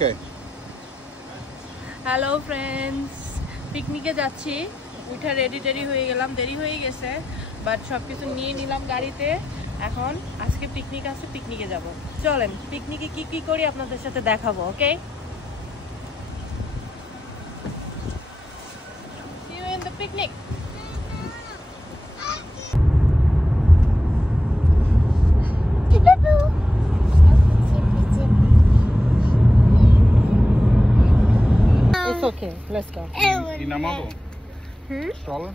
Okay. Hello friends, পিকনিকে যাচ্ছি। উঠে রেডি হয়ে গেলাম, দেরি হয়ে গেছে, বাট সব কিছু নিয়ে নিলাম গাড়িতে। এখন আজকে পিকনিক আছে, পিকনিকে যাব। চলেন পিকনিকে কি কি করি আপনাদের সাথে দেখাবো। ওকে, see you in the picnic. It's okay, let's go. Stroller?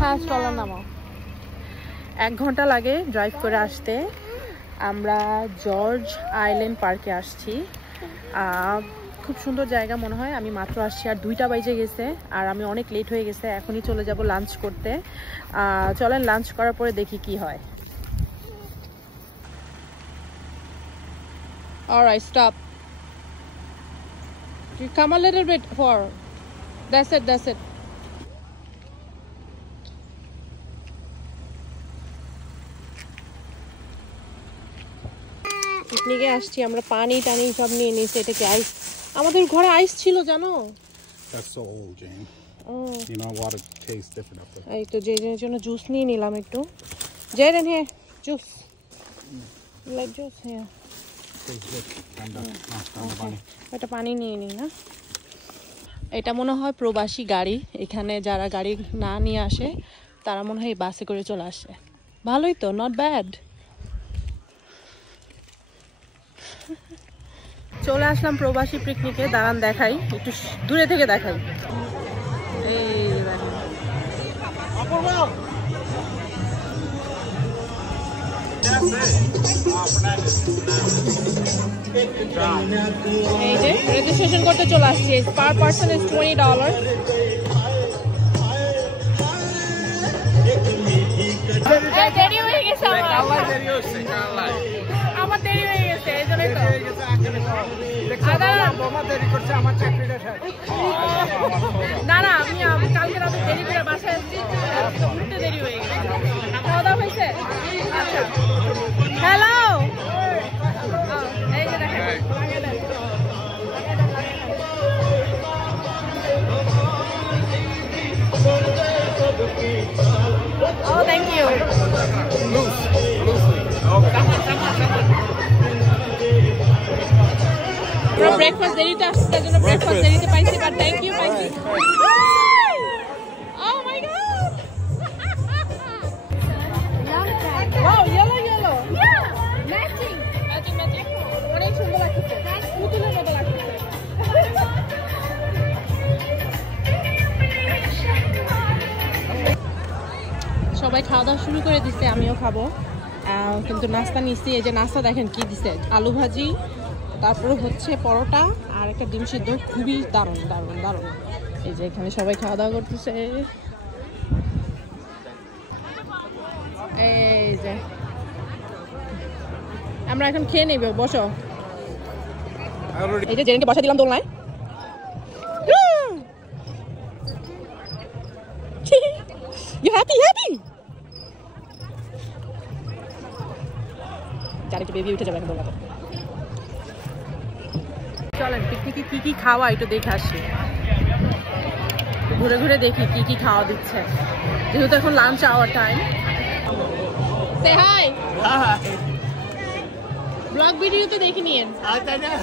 হ্যাঁ, স্ট্রলার নামাও। 1 ঘন্টা লাগে ড্রাইভ করে আসতে। আমরা জর্জ আইল্যান্ড পার্কে আসছি। খুব সুন্দর জায়গা মনে হয়। আমি মাত্র আসছি আর 2টা বাজে গেছে, আর আমি অনেক লেট হয়ে গেছে। এখনই চলে যাব লাঞ্চ করতে। চলেন লাঞ্চ করার পরে দেখি কি হয়। Alright, stop. You come a little bit forward. That's it, that's it. পিকনিকে আসছি আমরা, পানি টানি সব নিয়ে নিয়েছি। এটা কি আইস? আমাদের ঘরে আইস ছিল জানো? That's so old, Jane. You know, water tastes different up there. এই তো জেনের জন্য জুস নিয়ে নিলাম একটু। জেরেন হে জুস, লাইক জুস হে। Tastes good. এটা পানি নিয়ে নিই না। এটা মনে হয় প্রবাসী গাড়ি। এখানে যারা গাড়ি না নিয়ে আসে তারা মনে হয় বাসে করে চলে আসে। ভালোই তো, নট ব্যাড। চলে আসলাম প্রবাসী পিকনিকে। দাঁড়ান দেখাই, একটু দূরে থেকে দেখাই। এই যে রেজিস্ট্রেশন করতে চলে আসছি। Per person is $20। দেরি হয়ে গেছে আমার দেরি হয়ে গেছে, এই জন্যই তো। না না, আমি কালকে রাতে দেরি করে বাসায় আসছি, উঠতে দেরি হয়ে গেছে। খাওয়া দাওয়া হয়েছে? আচ্ছা, হ্যালো। এই যে দেখেন, oh thank you. ব্রেকফাস্ট দেরিতে আসছে, তার জন্য ব্রেকফাস্ট দেরিতে পাইছি, but thank you, thank you. Oh my god, wow, yellow yeah, matching অনেক সুন্দর লাগছে, পুতুলের মতো লাগছে। সবাই খাওয়া দাওয়া শুরু করে দিচ্ছে, আমিও খাবো। কিন্তু নাস্তা নিচ্ছি। এই যে নাস্তা দেখেন কি দিছে, আলু ভাজি, তারপরে হচ্ছে পরোটা আর একটা ডিম সিদ্ধ। খুবই দারুণ দারুণ দারুণ। এই যে এখানে সবাই খাওয়া দাওয়া করতেছে। এই যে আমরা এখন খেয়ে নেব, বসো। এই যে জেনকে বসা দিলাম দোলনায়। You happy? চারিটা বেবি উঠে যাবে এখন দোলনাতে। চলেন পিকনিকে কি কি খাওয়া একটু দেখে আসি। ঘুরে ঘুরে দেখি কি কি খাওয়া দিচ্ছে, যেহেতু এখন lunch our time. Say high. Blog ভিডিওতে দেখে নিয়েন,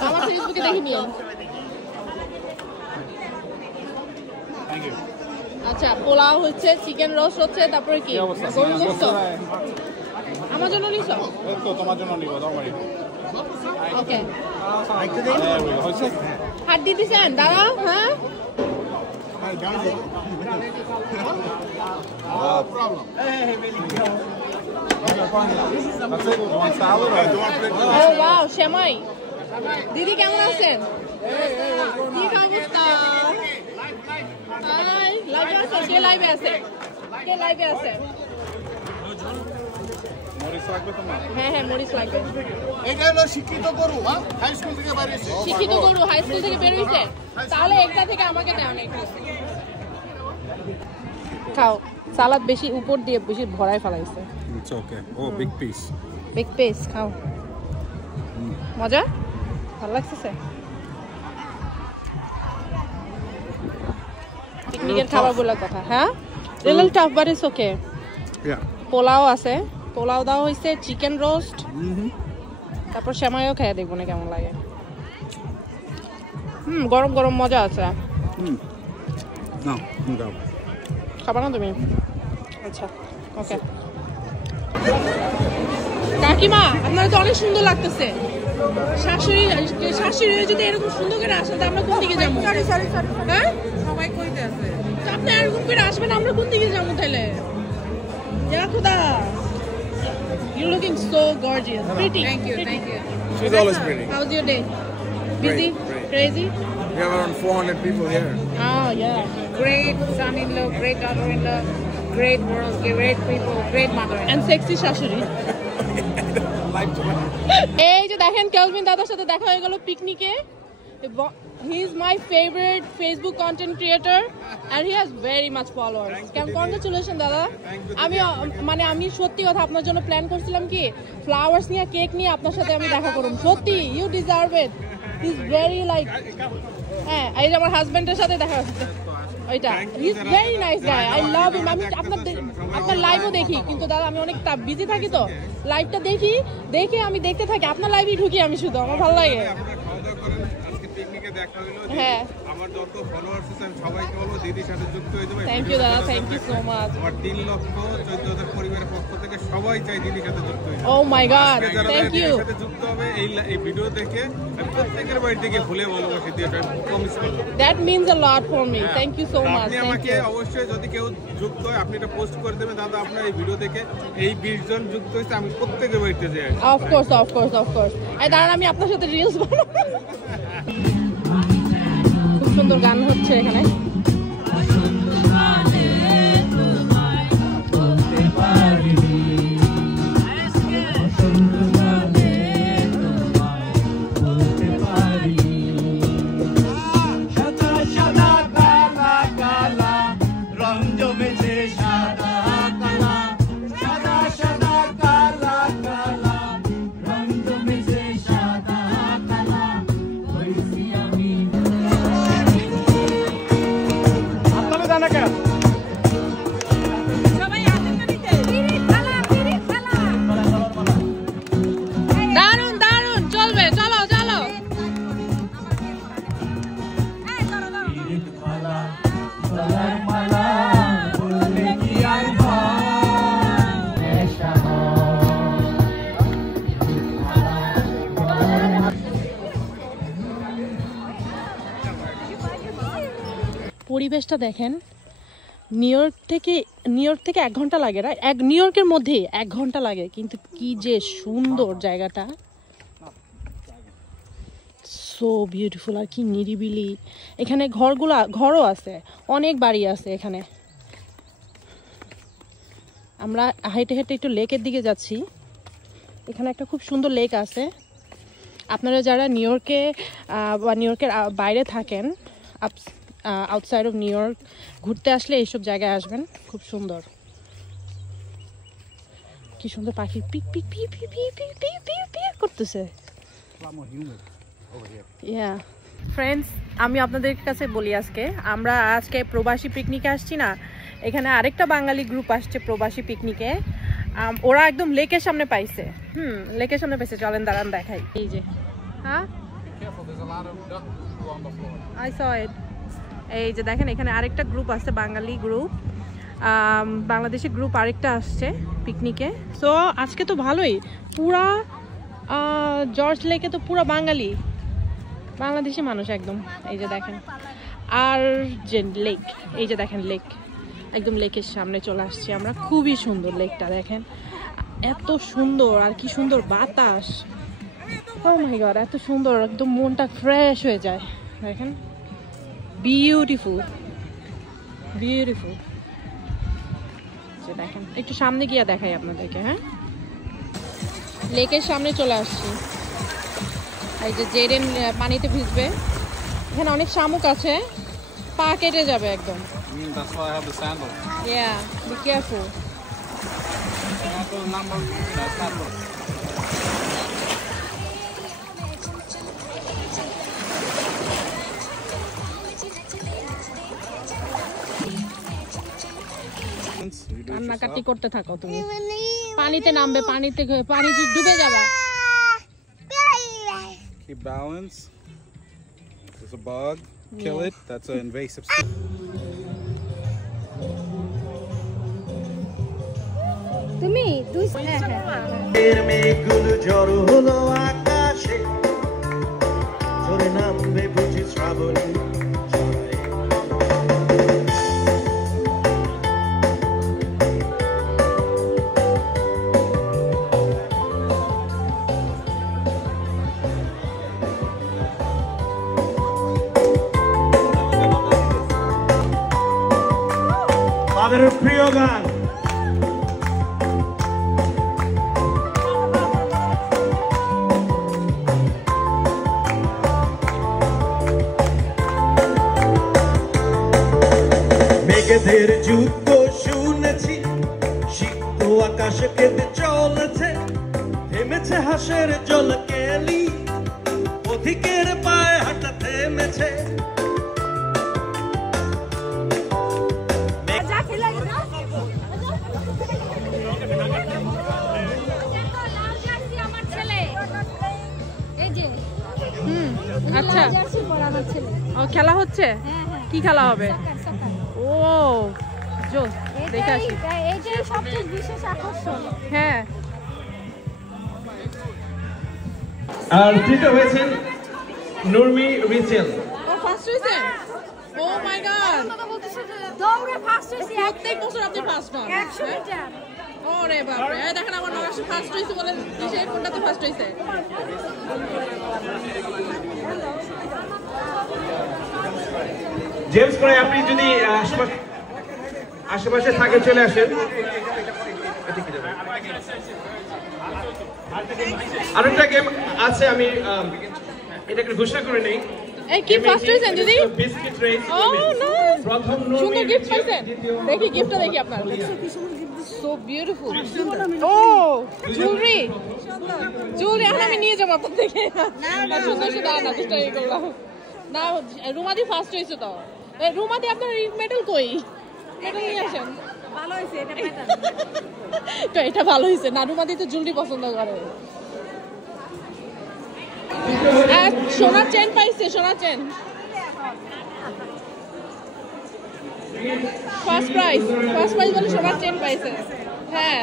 আমার ফেসবুকে দেখে নিয়েন। আচ্ছা, পোলাও হচ্ছে, চিকেন রোস্ট হচ্ছে, তারপরে কি গরুর গোশত। আমার জন্য নিছো? তোমার জন্য নিব, ওকে। হাড্ডি দিছেন? দাঁড়াও, হ্যাঁ। ও ওয়াও, সেমাই। দিদি কেমন আছেন? কি অবস্থা? লাইভে আছে? কে লাইভে আছে? কে লাইভে আছে? হ্যাঁ হ্যাঁ, মরিচ লাগবে। এটা হলো শিক্ষিত গরু, হাই স্কুল থেকে বের হইছে। শিক্ষিত গরু হাই স্কুল থেকে বের হইছে? তাহলে একটা থেকে আমাকে দাও না একটু। খাও। সালাদ বেশি উপর দিয়ে বেশি ভরাই ফেলাইছে। It's okay. Oh, big piece. Big piece, খাও। মজা? ভালো লাগছে? পিকনিকের খাবারগুলোর কথা। হ্যাঁ, little tough but it's okay. Yeah. Pulao আছে, পোলাও দেওয়া হয়েছে, চিকেন রোস্ট, তারপর সেমাইও খেয়ে দেখবো না কেমন লাগে। গরম গরম মজা আছে। No, no. খাবা না তুমি? আচ্ছা, ওকে। কাকিমা, আপনারা তো অনেক সুন্দর লাগতেছে। শাশুড়ি যদি এরকম সুন্দর করে আসেন তো আমরা কোন দিকে যাবো? হ্যাঁ, সবাই কইতে আছে আপনি এরকম করে আসবেন, আমরা কোন দিকে যাবো তাহলে? ইয়া খুদা, you're looking so gorgeous, pretty. Thank you. She's always pretty. How's your day? Busy? Great. Crazy? We have around 400 people here. Oh yeah. Great son-in-law, great daughter-in-law, great world, great people, great mother-in-law. And sexy শাশুড়ি। এই যে দেখেন kelvin দাদার সাথে দেখা হয়ে গেল পিকনিকে। He is my favorite Facebook content creator and he has very much followers. Congratulations দাদা। আমি সত্যি কথা আপনার জন্য প্ল্যান করছিলাম কি ফ্লাওয়ার্স নিয়ে কেক নিয়ে আপনার সাথে আমি দেখা করব। সত্যি you deserve it. He is very like হ্যাঁ, এই যে আমার হাজবেন্ডের সাথে দেখা হচ্ছে ওইটা। He is very nice guy, I love him. আমি আপনার লাইভও দেখি, কিন্তু দাদা আমি অনেক বিজি থাকি তো লাইভটা দেখে আমি দেখতে থাকি, আপনার লাইভই ঢুকি আমি শুধু, আমার ভালো লাগে। হ্যাঁ, আমার যত ফলোয়ার্স আছে আমি সবাইকে বলবো দিদির সাথে যুক্ত হয়ে যাবে। থ্যাংক ইউ দাদা, থ্যাংক ইউ সো মাচ। আমার 3,14,000 পরিবারের পক্ষ থেকে সবাই চাই দিদির সাথে যুক্ত হয়ে। ও মাই গড, থ্যাংক ইউ। সাথে যুক্ত হবে এই ভিডিও দেখে প্রত্যেকের বাড়ি থেকে ভুলে ভালোবাসি দিয়ে প্রমিস করব। That means a lot for me, thank you so much. আপনি আমাকে অবশ্যই যদি কেউ যুক্ত হয় আপনি এটা পোস্ট করে দেবেন দাদা আপনার এই ভিডিও দেখে এই 20 জন যুক্ত হয়েছে, আমি প্রত্যেকের বাড়িতে যাই। Of course. এই দাঁড়ান আমি আপনার সাথে রিলস বানাবো। খুব সুন্দর গান হচ্ছে এখানে। পরিবেশটা দেখেন, নিউ ইয়র্ক থেকে 1 ঘন্টা লাগে, নিউ ইয়র্কের মধ্যে 1 ঘন্টা লাগে, কিন্তু কি যে সুন্দর জায়গাটা, সো বিউটিফুল। আর কি নিরিবিলি, এখানে ঘরও আছে, অনেক বাড়ি আছে এখানে। আমরা হেঁটে একটু লেকের দিকে যাচ্ছি। এখানে একটা খুব সুন্দর লেক আছে। আপনারা যারা নিউ ইয়র্কে বা নিউ ইয়র্কের বাইরে থাকেন, আউটসাইড অফ নিউ ইয়র্ক ঘুরতে আসলে এইসব জায়গায় আসবেন, খুব সুন্দর। কি সুন্দর পাখি পিক পিক পিক পিক পিক পিক পিক পিক পিক করতেছে। ইয়া ফ্রেন্ডস, আমি আপনাদের কাছে বলি আমরা আজকে প্রবাসী পিকনিকে আসছি না, এখানে আরেকটা বাঙালি গ্রুপ আসছে প্রবাসী পিকনিকে। ওরা একদম লেকের সামনে পাইছে। লেকের সামনে পাইছে, চলেন দাঁড়ান দেখাই। এই যে হ্যাঁ, আই স ইট। এই যে দেখেন এখানে আরেকটা গ্রুপ আছে, বাঙালি গ্রুপ, বাংলাদেশি গ্রুপ আরেকটা আসছে পিকনিকে। সো আজকে তো ভালোই, পুরা জর্জ লেকে তো পুরা বাংলাদেশি মানুষ একদম। এই যে দেখেন, আর যে লেক, এই যে দেখেন লেক, একদম লেকের সামনে চলে আসছি আমরা। খুবই সুন্দর লেকটা দেখেন, এত সুন্দর, আর কি সুন্দর বাতাস। ও মাই গড, এত সুন্দর, একদম মনটা ফ্রেশ হয়ে যায়। দেখেন, বিউটিফুল। দেখেন একটু সামনে গিয়ে দেখাই আপনাদেরকে। হ্যাঁ, লেকের সামনে চলে আসছি। এই যে জেরেন পানিতে ভিজবে, এখানে অনেক শামুক আছে, পা কেটে যাবে একদম। That's why I have the sandals. Yeah, be careful. You do it কান্নাকাটি yourself. করতে থাকো তুমি পানিতে নামবে পানিতে ডুবে যাবা Keep balance. There's a bug. Kill it. That's an invasive species. তুমি তুই মেঘগুলো জড়ো হলো আকাশে ঝরে নামবে বুঝি শ্রাবণী তাদের প্রিয় গান মেঘেদের যুদ্ধ শুনেছি সিক্ত আকাশে কেঁদে চলেছে থেমেছে হাসের জল কেলি পথিকের পায়ে হাঁটা থেমেছে আমার ছেলে এই যে আচ্ছা জার্সি পরা আমার ছেলে ও খেলা হচ্ছে হ্যাঁ হ্যাঁ কি খেলা হবে সকার ও জোস দেখে আসি এইটাই সবচেয়ে বিশেষ আকর্ষণ হ্যাঁ আর তৃতীয় হয়েছেন নুরমি রিচেল ও ফার্স্ট হয়েছে ও মাই গড দৌড়ে ফার্স্ট হইছি প্রত্যেক বছর আপনি ফার্স্ট হন 100 মিটার ওরে বাপ রে এই দেখেন আমার নরাশি ফার্স্ট হইছে বলে সেই কোনটাতে ফার্স্ট হইছে জেমস করে আপনি যদি আশেপাশে থাকে চলে আসেন আরেকটা গেম আছে আমি এটাকে ঘোষণা করে নেই এই কি ফার্স্ট হইছেন দিদি বিস্কিট রেস ও নো প্রথম সুন্দর গিফট পাইছেন দেখি গিফটটা দেখি আপনার সো বিউটিফুল ও জুয়েলারি জুয়েলারি এখন আমি নিয়ে যাবো আপনার থেকে না সুন্দর সুন্দর না চেষ্টা করলাম না রুমাদি ফার্স্ট হয়েছে তো রুমাদি আপনার মেডেল কই মেডেল নিয়ে আসেন ভালো হইছে এটা প্যাটার্ন তো এটা ভালো হয়েছে না রুমাদি তো জুয়েলারি পছন্দ করে সোনার চেন পাইছে সোনার চেন ফার্স্ট প্রাইজ বলে সোনার চেন পাইছে হ্যাঁ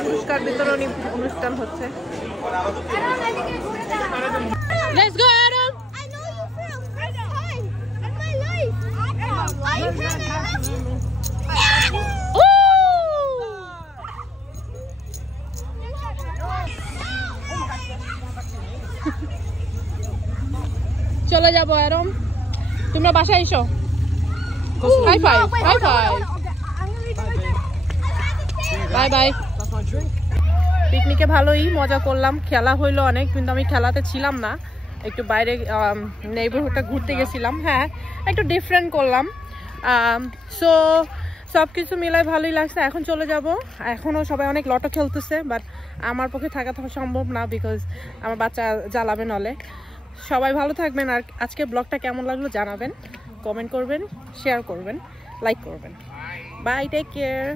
পুরস্কার বিতরণী অনুষ্ঠান হচ্ছে Let's go Adam I know you from first time in my life. I চলে যাবো আরম তোমরা বাসায় এসো hi fi hi fi bye bye পিকনিকে ভালোই মজা করলাম খেলা হইলো অনেক কিন্তু আমি খেলাতে ছিলাম না একটু বাইরে নেইবারহুডটা ঘুরতে গেছিলাম হ্যাঁ একটু ডিফারেন্ট করলাম সো সব কিছু মিলাই ভালোই লাগছে এখন চলে যাব এখনও সবাই অনেক লটো খেলতেছে বাট আমার পক্ষে থাকা তো সম্ভব না বিকজ আমার বাচ্চা জ্বালাবে নলে সবাই ভালো থাকবেন আর আজকে ব্লগটা কেমন লাগলো জানাবেন কমেন্ট করবেন শেয়ার করবেন লাইক করবেন বাই টেক কেয়ার